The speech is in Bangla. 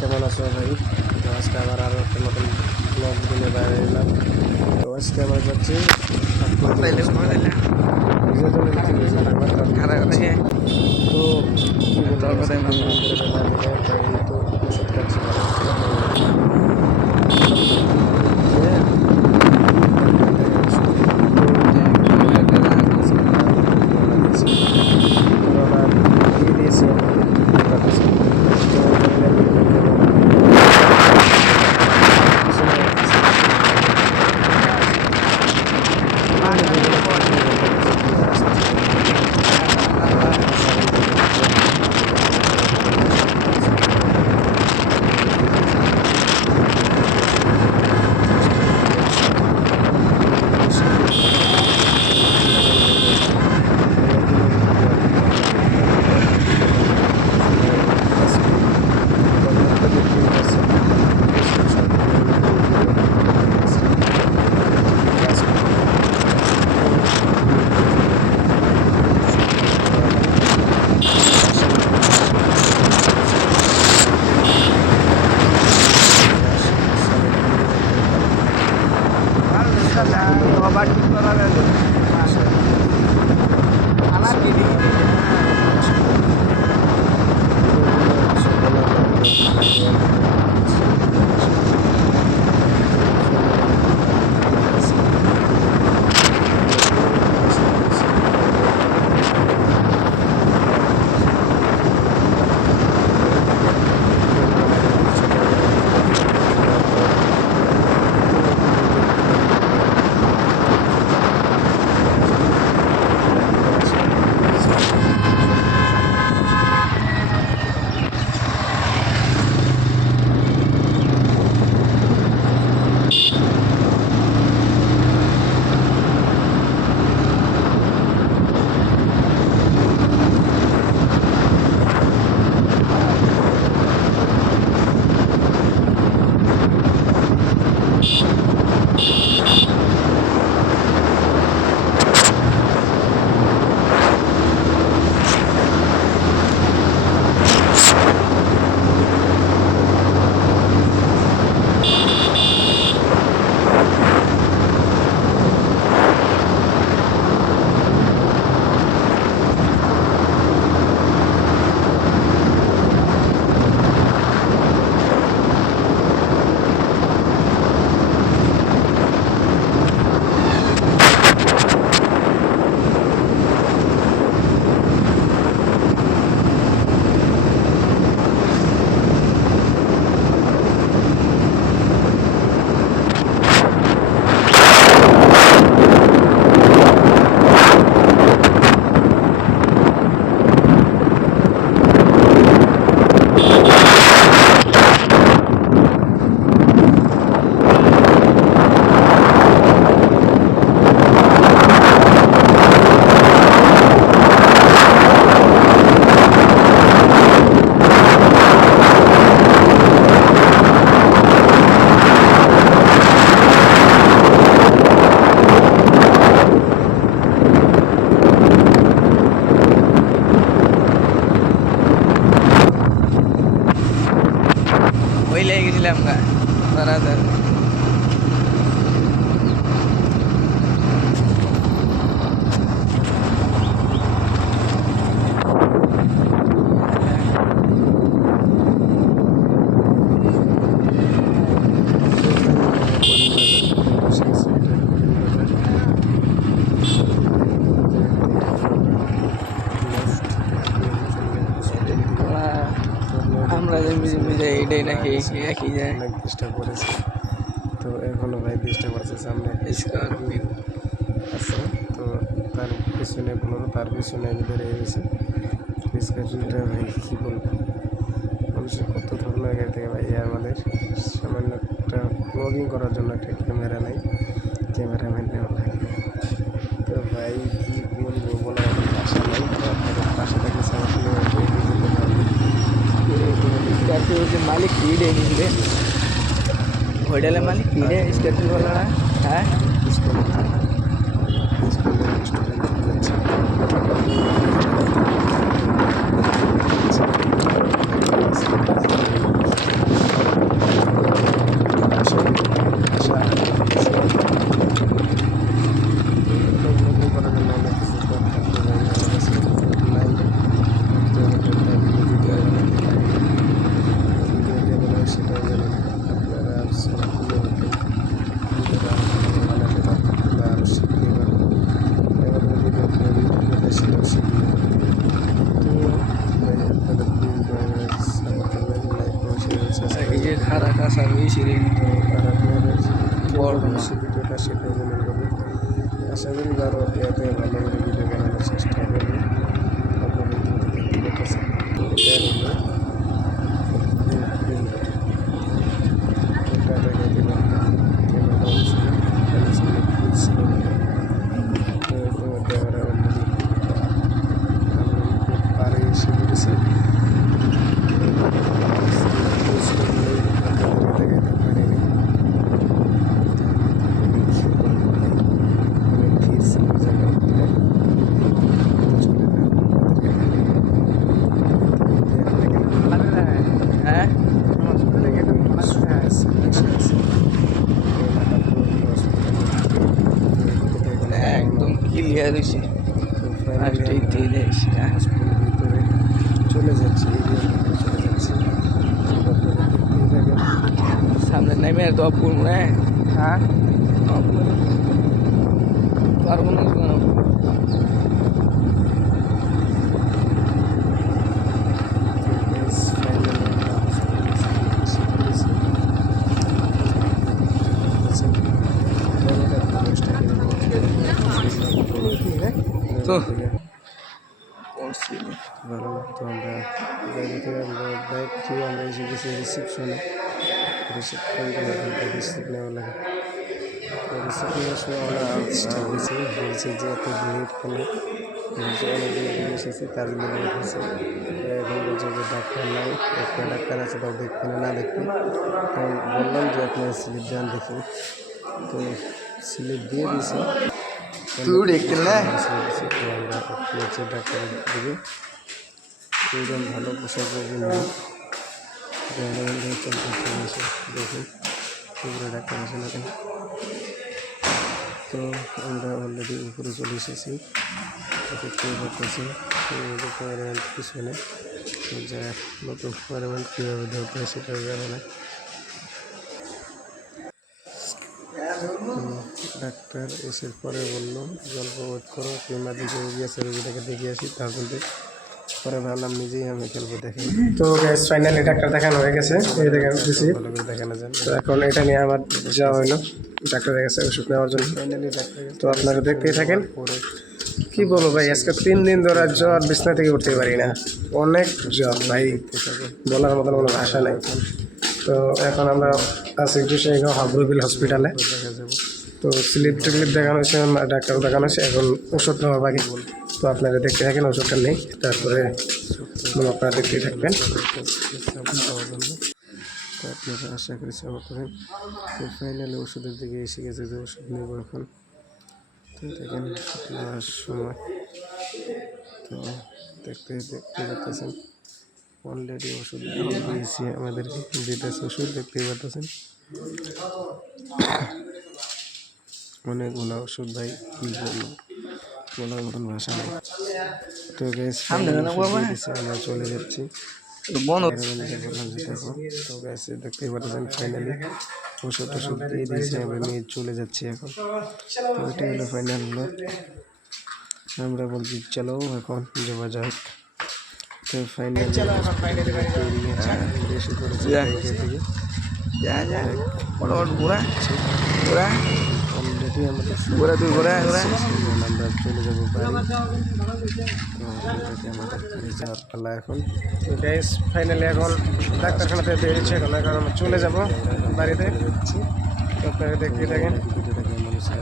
কেমন আছো ভাই? তো আজকে আবার আরও একটা নতুন ব্লগ দিনে বাইরে এলাম। তো আজকে আমরা যাচ্ছি নিজের জন্য নিতে গেছি একবার কারণ যাচ্ছি। তো কী বলবো, আজকে 3 দিন ধরে বেলা নিলে তাই তো ওষুধ খাচ্ছি ভালো হচ্ছে না। দিয়ে দিয়েছি এখন কাছে। তো ওই লেগে গেছিলাম গা তাড়াতাড়ি আমরা এইটাই নাকি একই যায় অনেক ডিস্টার্ব করেছে। তো এখনো ভাই ডিস্টার্ব আছে, সামনে স্করপিও আছে। তো তার পিছনে বললো, তার পিছনে আমি ধরে গেছি। স্করপিওটা ভাই কী বলবো, মানুষের কত ধরনের গাড়ি থেকে ভাই আমাদের সামান্য একটা ব্লগিং করার জন্য একটা ক্যামেরা নেই, ক্যামেরাম্যান নেওয়া লাগে। তো ভাই কী বলবো, বলার মতো ভাষা নেই। আপনাদের পাশে থেকে সাপোর্ট নিয়ে स्कॉर्पियो के मालिक कीड़े निकले होटल मालिक कीड़े स्कॉर्पियो वाला है ये खारा का सर्विस रे তো আর আপনাদের বড় কেমন না। হয়েছে ভিডিওটা সেটা কমেন্ট করবেন। আশা করি আরও এতে ভালো করে ভিডিও বানানোর চেষ্টা করবো। আপনারা ইতিমধ্যে দেখতে পাচ্ছেন এটা হলো এটা দেখাই দিলাম ক্যামেরা অবশ্যই এখানে সামনে ফুল ছিল তো ইতিমধ্যে আমরা অলরেডি পারে এসে পড়েছি। হ্যাঁ একদম ক্লিয়ার হয়েছে ফার্স্টে তেল এসে ভিতরে চলে যাচ্ছে এরিয়ার ভিতরে চলে যাচ্ছে সামনে নেমে আর দপ করবো না হ্যাঁ পারবো না তো ভালো লাগতো আমরা বাইরে থেকে আমরা বাইক থেকে আমরা এসে গেছি রিসিপশনে রিসিভ নেওয়া লাগে তো রিসিভ নেওয়ার সময় আমরা চেষ্টা করেছি বলছি যে এত ভিড় কেন বলছে অনেক দিন এসেছি তার জন্য লেট হয়েছে এখন বলছে যে ডাক্তার নাই একটা ডাক্তার আছে তাও দেখবে না দেখবে তো বললাম যে আপনার স্লিপ দেন দেখি তো স্লিপ দিয়ে দিয়েছে তুই দেখতে না আমরা হচ্ছে ডাক্তার দেবে এইরকম ভালো পোশাক নিয়ে দেখুন পুরো ডাক্তার আসে না কেন তো আমরা অলরেডি উপরে চলে এসেছি দেখতে পাচ্ছি পিছনে যা নতুন পারমেন্ট কীভাবে ধরতে হয় সেটাও জানে না ডাক্তার এসে পরে বললো গল্প বোধ করো কিংবা দিকে রোগী আছে রোগীটাকে দেখে আসি তারপরে পরে ভাবলাম নিজেই আমি খেলবো দেখে তো গ্যাস ফাইনালি ডাক্তার দেখানো হয়ে গেছে এই দেখানো দিয়েছি ভালো করে দেখানো যায় তো এখন এটা নিয়ে আমার যাওয়া হইলো ডাক্তারের কাছে ওষুধ নেওয়ার জন্য ফাইনালি ডাক্তার তো আপনারা দেখতেই থাকেন কি বলবো ভাই আজকে 3 দিন ধরে জ্বর বিছনা থেকে উঠতে পারি না অনেক জ্বর ভাই বলার মতন কোনো ভাষা নেই তো এখন আমরা আছি গোসাইগাঁও হাবরুবিল হসপিটালে তো স্লিপ টিলিপ দেখানো হয়েছে ডাক্তার দেখানো হয়েছে এখন ওষুধ নেওয়া বাকি তো আপনারা দেখতে থাকেন ওষুধটা নেই তারপরে আপনারা দেখতেই থাকবেন তো আপনারা আশা করি সেবা করেন তো ফাইনালি ওষুধের দিকে এসে গেছে যে ওষুধ নেব এখন তো দেখেন নেওয়ার সময় তো দেখতে পাচ্ছেন অলরেডি ওষুধ দিয়েছি আমাদেরকে দিতেছে ওষুধ দেখতেই পাচ্ছেন অনেকগুলো ওষুধ ভাই কী বলবো বলার মতন ভাষা নেই তো গ্যাস আমরা চলে যাচ্ছি বললাম যে দেখো তো গ্যাস দেখতেই পাচ্ছেন ফাইনালি ওষুধ টষুধ দিয়ে দিয়েছি আমরা নিয়ে চলে যাচ্ছি এখন তো এটাই হলো ফাইনাল হলো আমরা বলছি চলো এখন যাওয়া যাক তো ফাইনালি এসে পড়েছি অলরেডি আমাদের আমরা চলে যাবো বাড়ি তো আমাদের বাড়ি যাওয়ার পালা এখন তো গ্যাস ফাইনালি এখন ডাক্তারখানাতে বেরিয়েছে এখন আমরা চলে যাবো বাড়িতে তো আপনারা দেখতে থাকেন ভিডিওটাকে মানুষের